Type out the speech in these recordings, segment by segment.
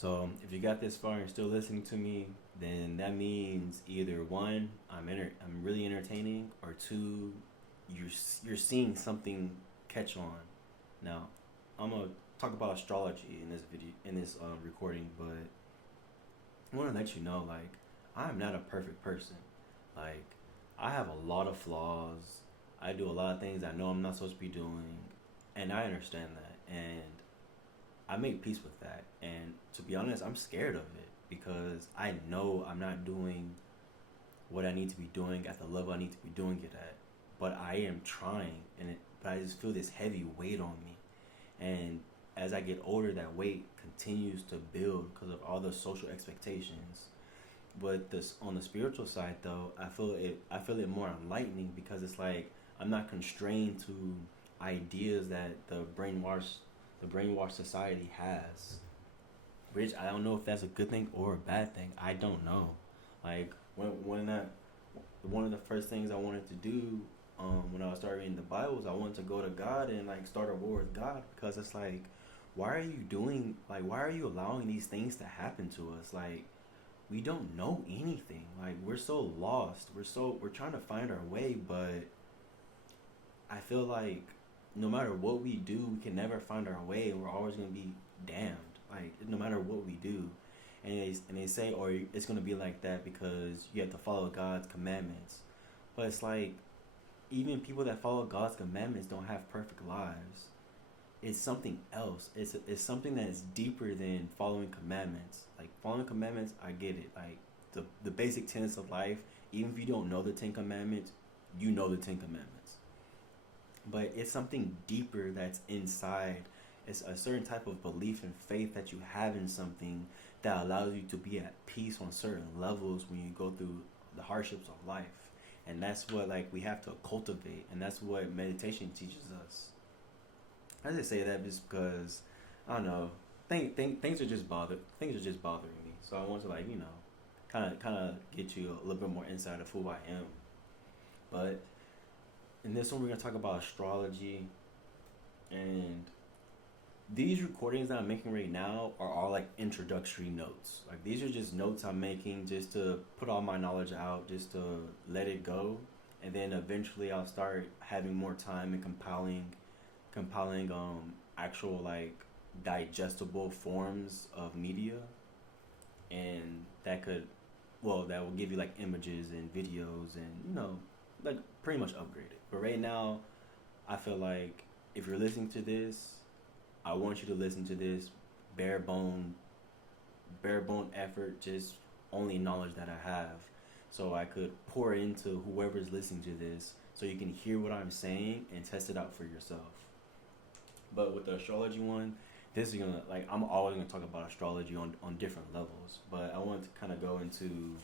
So if you got this far and you're still listening to me, then that means either one, I'm really entertaining, or two, you're seeing something catch on. Now, I'm gonna talk about astrology in this video, in this recording, but I want to let you know, like, I'm not a perfect person. Like, I have a lot of flaws. I do a lot of things I know I'm not supposed to be doing, and I understand that, and I make peace with that. And to be honest, I'm scared of it because I know I'm not doing what I need to be doing at the level I need to be doing it at. But I am trying, but I just feel this heavy weight on me. And as I get older, that weight continues to build because of all the social expectations. But this on the spiritual side, though, I feel it more enlightening because it's like I'm not constrained to ideas that the brainwashed society has. Which I don't know if that's a good thing or a bad thing. I don't know. Like when that one of the first things I wanted to do when I was starting reading the Bibles, I wanted to go to God and like start a war with God because it's like, why are you allowing these things to happen to us? Like, we don't know anything. Like, we're so lost. We're trying to find our way, but I feel like no matter what we do, we can never find our way. We're always gonna be damned. Like, no matter what we do, and they say, or it's gonna be like that because you have to follow God's commandments. But it's like even people that follow God's commandments don't have perfect lives. It's something else. It's something that's deeper than following commandments. Like following commandments, I get it. Like the basic tenets of life. Even if you don't know the Ten Commandments, you know the Ten Commandments. But it's something deeper that's inside. It's a certain type of belief and faith that you have in something that allows you to be at peace on certain levels when you go through the hardships of life. And that's what like we have to cultivate, and that's what meditation teaches us. I just say that just because I don't know. Things are just bothering me. So I want to like kind of get you a little bit more insight of who I am. But in this one, we're gonna talk about astrology, and these recordings that I'm making right now are all like introductory notes. Like these are just notes I'm making just to put all my knowledge out, just to let it go, and then eventually I'll start having more time and compiling actual like digestible forms of media, and that will give you like images and videos and like pretty much upgrade it. But right now, I feel like if you're listening to this, I want you to listen to this bare bone bare bone effort, just only knowledge that I have, so I could pour into whoever's listening to this, so you can hear what I'm saying and test it out for yourself. But with the astrology one, this is gonna like I'm always gonna talk about astrology on different levels. But I want to kind of go into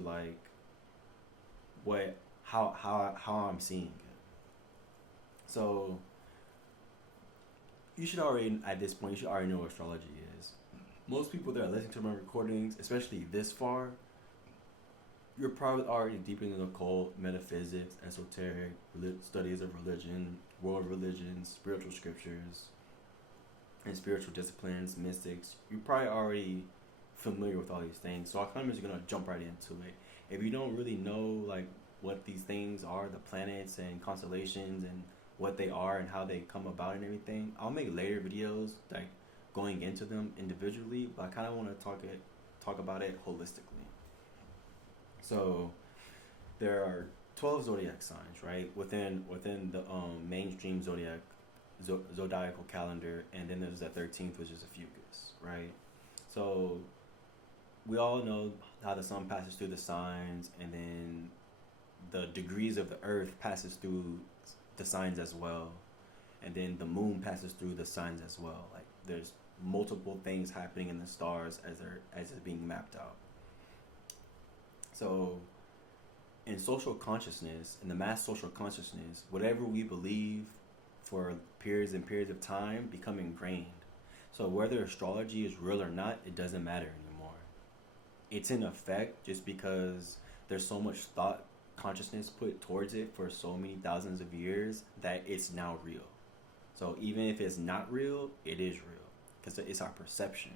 like what how I'm seeing it. So you should already at this point you should already know what astrology is. Most people that are listening to my recordings, especially this far, you're probably already deep in the occult, metaphysics, esoteric, studies of religion, world religions, spiritual scriptures, and spiritual disciplines, mystics. You're probably already familiar with all these things. So I'm just gonna jump right into it. If you don't really know like what these things are, the planets and constellations and what they are and how they come about and everything, I'll make later videos like going into them individually. But I kind of want to talk about it holistically. So there are 12 zodiac signs, right? Within the mainstream zodiacal calendar, and then there's that 13th, which is a fucus, right? So we all know how the sun passes through the signs, and then the degrees of the earth passes through the signs as well, and then the moon passes through the signs as well. Like there's multiple things happening in the stars as it's being mapped out. So in social consciousness, in the mass social consciousness, whatever we believe for periods and periods of time become ingrained. So whether astrology is real or not, it doesn't matter anymore. It's in effect just because there's so much thought consciousness put towards it for so many thousands of years that it's now real. So even if it's not real, it is real. because it's our perception.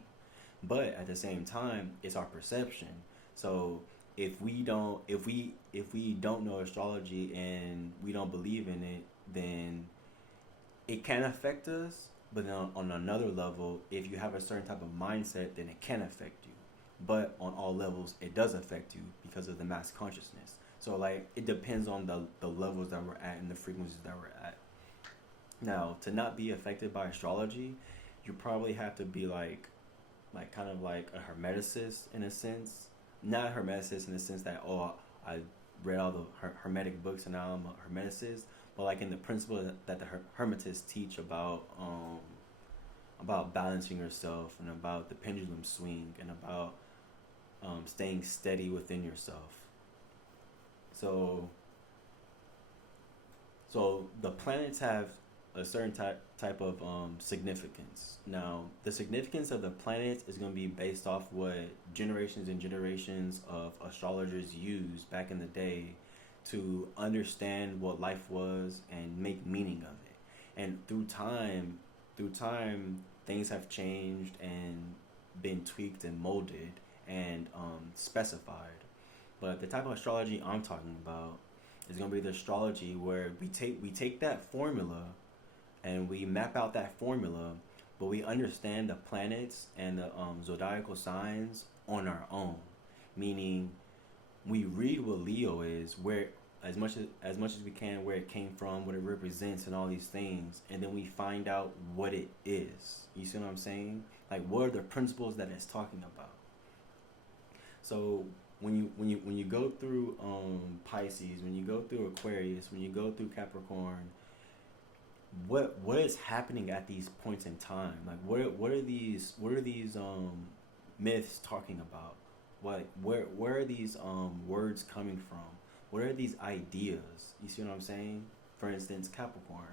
But at the same time, it's our perception. So if we don't know astrology and we don't believe in it, then it can affect us. But then on another level, if you have a certain type of mindset, then it can affect you. But on all levels, it does affect you because of the mass consciousness. So like it depends on the levels that we're at and the frequencies that we're at. Now, to not be affected by astrology, you probably have to be like kind of like a hermeticist in a sense. Not a hermeticist in the sense that, oh, I read all the hermetic books and now I'm a hermeticist, but like in the principle that the hermetists teach about balancing yourself and about the pendulum swing and about staying steady within yourself. So so the planets have a certain type of significance. Now, the significance of the planets is going to be based off what generations and generations of astrologers used back in the day to understand what life was and make meaning of it. And through time, things have changed and been tweaked and molded and specified. But the type of astrology I'm talking about is going to be the astrology where we take that formula and we map out that formula, but we understand the planets and the zodiacal signs on our own. Meaning, we read what Leo is, where as much as we can, where it came from, what it represents, and all these things, and then we find out what it is. You see what I'm saying? Like, what are the principles that it's talking about? So when you go through Pisces, when you go through Aquarius, when you go through Capricorn, what is happening at these points in time? Like what are these myths talking about? Where are these words coming from? What are these ideas? You see what I'm saying? For instance, Capricorn.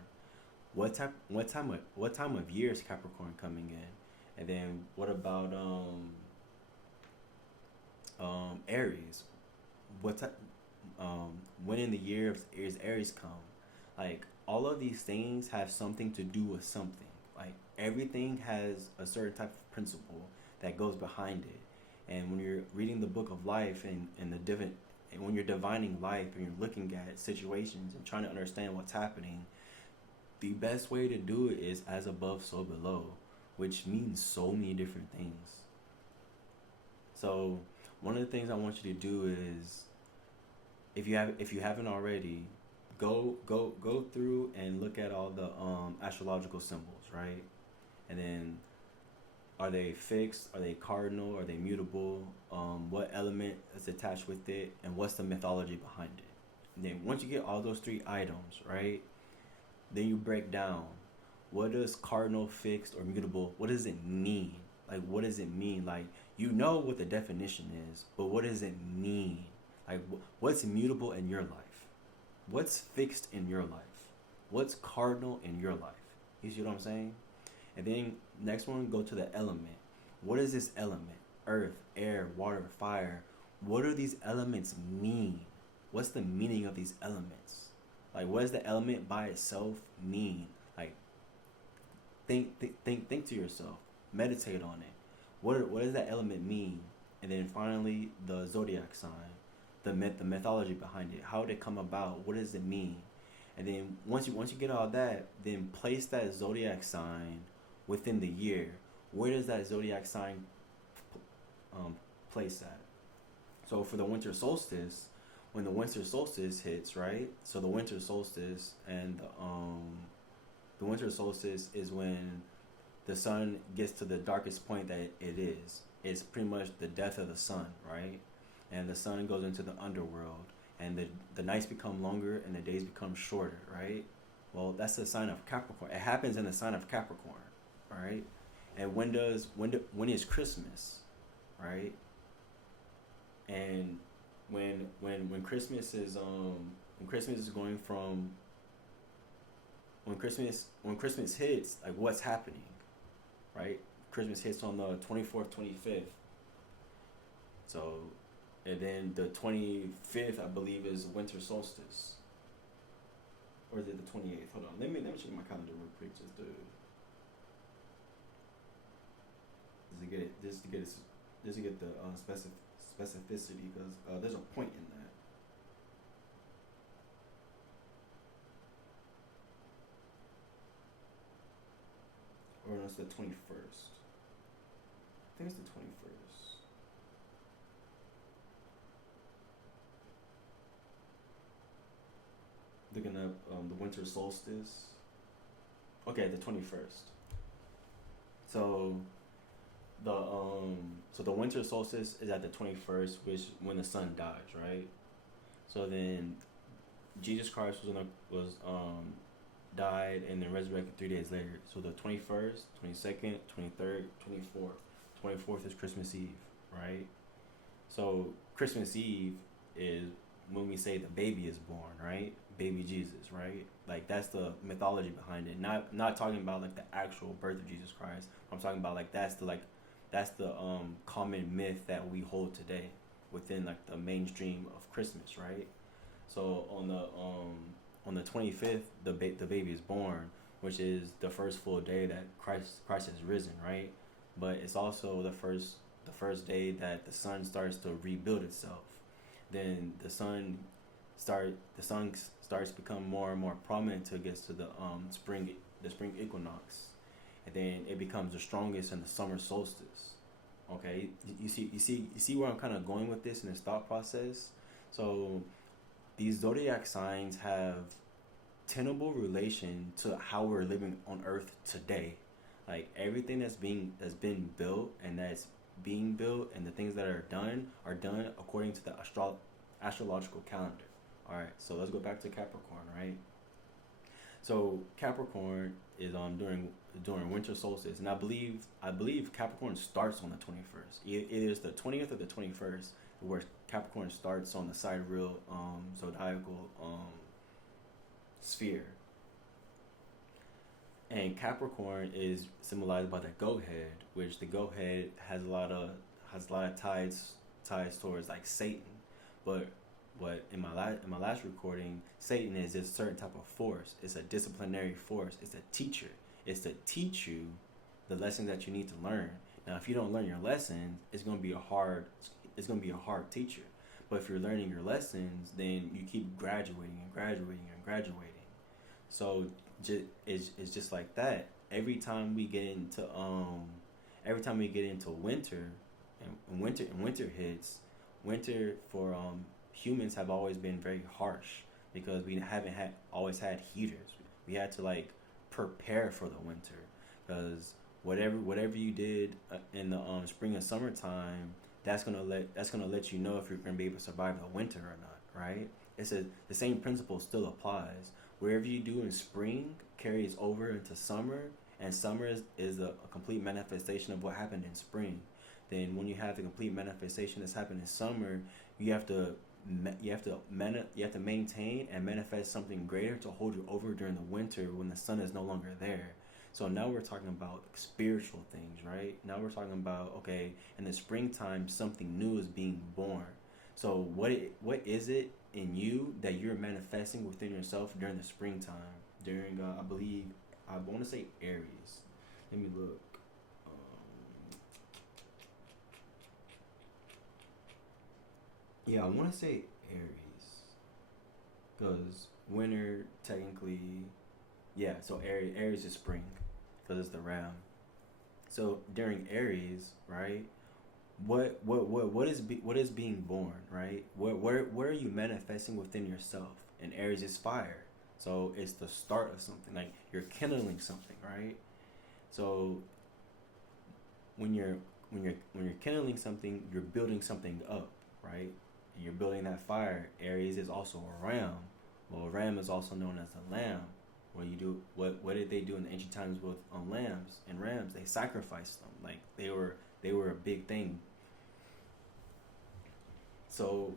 What time of year is Capricorn coming in? And then what about Aries? What type when in the year is Aries come? Like all of these things have something to do with something. Like everything has a certain type of principle that goes behind it. And when you're reading the book of life and and when you're divining life and you're looking at situations and trying to understand what's happening, the best way to do it is as above, so below, which means so many different things. So one of the things I want you to do is, if you haven't already, go through and look at all the astrological symbols, right? And then, are they fixed? Are they cardinal? Are they mutable? What element is attached with it? And what's the mythology behind it? And then once you get all those three items, right? Then you break down, what does cardinal, fixed, or mutable, what does it mean? Like, what does it mean? Like, you know what the definition is, but what does it mean? Like, what's mutable in your life? What's fixed in your life? What's cardinal in your life? You see what I'm saying? And then next one, go to the element. What is this element? Earth, air, water, fire. What do these elements mean? What's the meaning of these elements? Like, what does the element by itself mean? Like, think to yourself. Meditate on it. What does that element mean? And then finally, the zodiac sign, the mythology behind it. How did it come about? What does it mean? And then once you get all that, then place that zodiac sign within the year. Where does that zodiac sign place at? So for the winter solstice, when the winter solstice hits, right? So the winter solstice and the winter solstice is when the sun gets to the darkest point that it is. It's pretty much the death of the sun, right? And the sun goes into the underworld, and the nights become longer and the days become shorter, right? Well, that's the sign of Capricorn. It happens in the sign of Capricorn, right? And when is Christmas, right? And when Christmas is going from when Christmas hits, like what's happening, right? Christmas hits on the 24th, 25th. So, and then the 25th, I believe, is winter solstice. Or is it the 28th? Hold on. Let me check my calendar real quick just to get it, just to get the specificity, because there's a point in that. Or no, it's the 21st. I think it's the 21st. Looking up the winter solstice. Okay, the 21st. So the winter solstice is at the 21st, which when the sun dies, right? So then Jesus Christ died and then resurrected 3 days later. So the 21st, 22nd, 23rd, 24th. 24th is Christmas Eve, right? So Christmas Eve is when we say the baby is born, right? Baby Jesus, right? Like that's the mythology behind it. Not talking about like the actual birth of Jesus Christ. I'm talking about like that's the common myth that we hold today within like the mainstream of Christmas, right? So on the 25th, the baby is born, which is the first full day that Christ has risen, right? But it's also the first day that the sun starts to rebuild itself. Then the sun starts to become more and more prominent till it gets to the spring equinox, and then it becomes the strongest in the summer solstice. Okay, you see where I'm kind of going with this in this thought process. So these zodiac signs have tenable relation to how we're living on Earth today. Like everything that's been built and that's being built and the things that are done according to the astrological calendar. All right, so let's go back to Capricorn, right? So Capricorn is during winter solstice, and I believe Capricorn starts on the 21st. It is the 20th or the 21st where Capricorn starts on the sidereal zodiacal sphere. And Capricorn is symbolized by the goat head, which the goat head has a lot of ties towards like Satan. But in my last recording, Satan is a certain type of force. It's a disciplinary force. It's a teacher. It's to teach you the lessons that you need to learn. Now, if you don't learn your lessons, it's gonna be a hard teacher. But if you're learning your lessons, then you keep graduating and graduating and graduating. So it's just like that. Every time we get into winter, and winter hits, winter for humans have always been very harsh because we haven't always had heaters. We had to like prepare for the winter, because whatever you did in the spring and summertime, that's gonna let you know if you're gonna be able to survive the winter or not, right? The same principle still applies. Wherever you do in spring carries over into summer, and summer is a complete manifestation of what happened in spring. Then when you have the complete manifestation that's happened in summer, you have to maintain and manifest something greater to hold you over during the winter when the sun is no longer there. So now we're talking about spiritual things, right? Now we're talking about, okay, in the springtime something new is being born. So what is it in you that you're manifesting within yourself during the springtime? During I want to say Aries. Let me look. Yeah, I want to say Aries, because winter technically, yeah. So Aries is spring, because it's the ram. So during Aries, right? What is being born, right? What are you manifesting within yourself? And Aries is fire, so it's the start of something. Like you're kindling something, right? So when you're kindling something, you're building something up, right? And you're building that fire. Aries is also a ram. Well, a ram is also known as a lamb. What did they do in the ancient times with lambs and rams? They sacrificed them. Like they were a big thing. So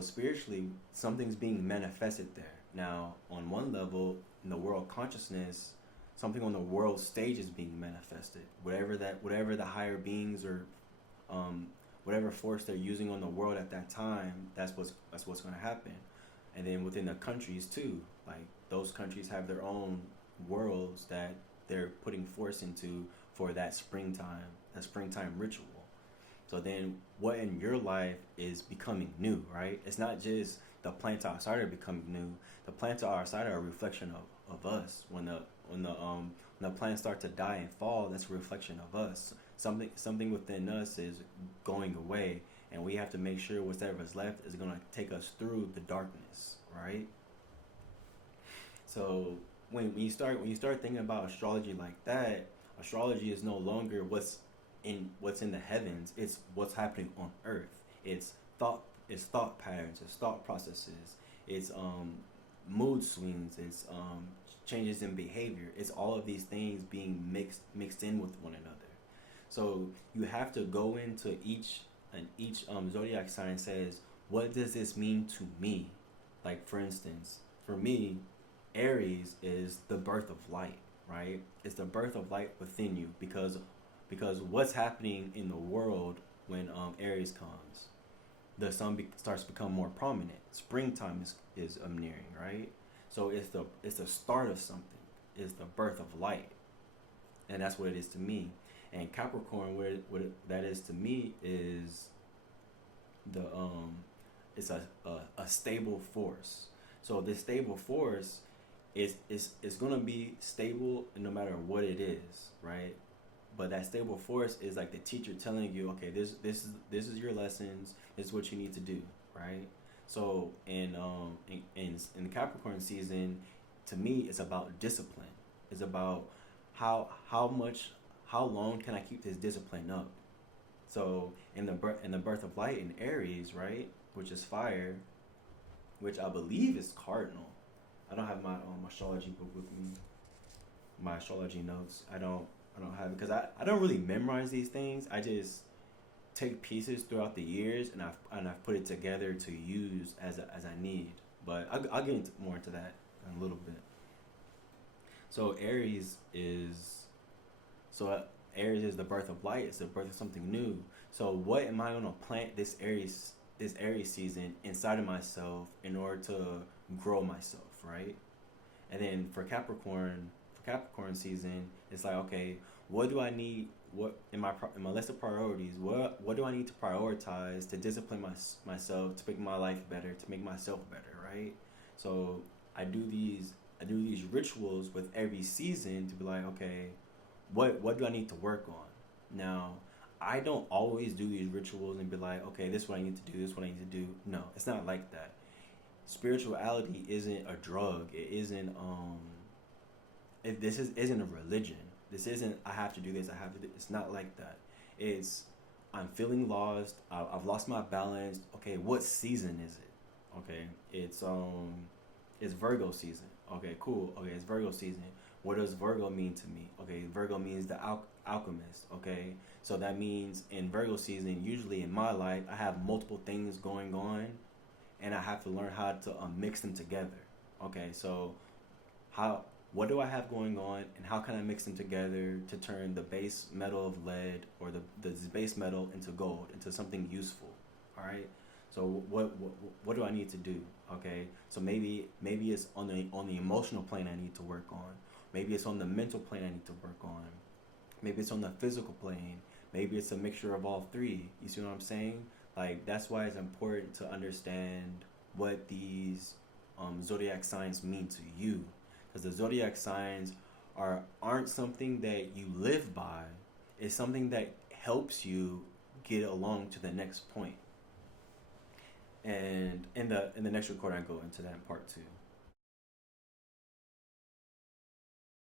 spiritually, something's being manifested there. Now, on one level, in the world consciousness, something on the world stage is being manifested. Whatever the higher beings or whatever force they're using on the world at that time, that's what's going to happen. And then within the countries too, like those countries have their own worlds that they're putting force into for that springtime ritual. So then, what in your life is becoming new, right? It's not just the plants outside are becoming new. The plants outside are a reflection of us. When the plants start to die and fall, that's a reflection of us. Something within us is going away, and we have to make sure whatever's left is gonna take us through the darkness, right? So when you start thinking about astrology like that, astrology is no longer what's in the heavens. It's what's happening on Earth. It's thought patterns. It's thought processes. It's mood swings. It's changes in behavior. It's all of these things being mixed in with one another. So you have to go into each zodiac sign says, what does this mean to me? Like for instance, for me, Aries is the birth of light, right? It's the birth of light within you because what's happening in the world when Aries comes, the sun starts to become more prominent. Springtime is nearing, right? So it's the start of something. It's the birth of light, and that's what it is to me. And Capricorn, that is to me is the it's a stable force. So this stable force is gonna be stable no matter what it is, right? But that stable force is like the teacher telling you, okay, this is your lessons. This is what you need to do, right? So in Capricorn season, to me, it's about discipline. It's about how long can I keep this discipline up? So in the birth of light in Aries, right, which is fire, which I believe is cardinal. I don't have my astrology book with me. My astrology notes. I don't have it because I don't really memorize these things. I just take pieces throughout the years and I've put it together to use as I need. But I'll get more into that in a little bit. So Aries is the birth of light. It's the birth of something new. So what am I gonna plant this Aries season inside of myself in order to grow myself, right? And then for Capricorn season, it's like, okay, what do I need? What in my list of priorities? What do I need to prioritize to discipline myself to make my life better, to make myself better, right? So I do these rituals with every season to be like, okay, what do I need to work on? Now, I don't always do these rituals and be like, okay, this is what I need to do, this is what I need to do. No, it's not like that. Spirituality isn't a drug. It isn't isn't a religion. This isn't I have to do this, I have to do. It's not like that. It's I'm feeling lost. I've lost my balance. Okay, what season is it? Okay, it's Virgo season. Okay, cool. Okay, it's Virgo season. What does Virgo mean to me? Okay, Virgo means the alchemist. Okay, so that means in Virgo season, usually in my life, I have multiple things going on, and I have to learn how to mix them together. Okay, so what do I have going on, and how can I mix them together to turn the base metal of lead or the base metal into gold, into something useful? All right. So what do I need to do? Okay. So maybe it's on the emotional plane I need to work on. Maybe it's on the mental plane I need to work on. Maybe it's on the physical plane. Maybe it's a mixture of all three. You see what I'm saying? Like that's why it's important to understand what these zodiac signs mean to you, because the zodiac signs aren't something that you live by. It's something that helps you get along to the next point. And in the next recording, I go into that in part 2.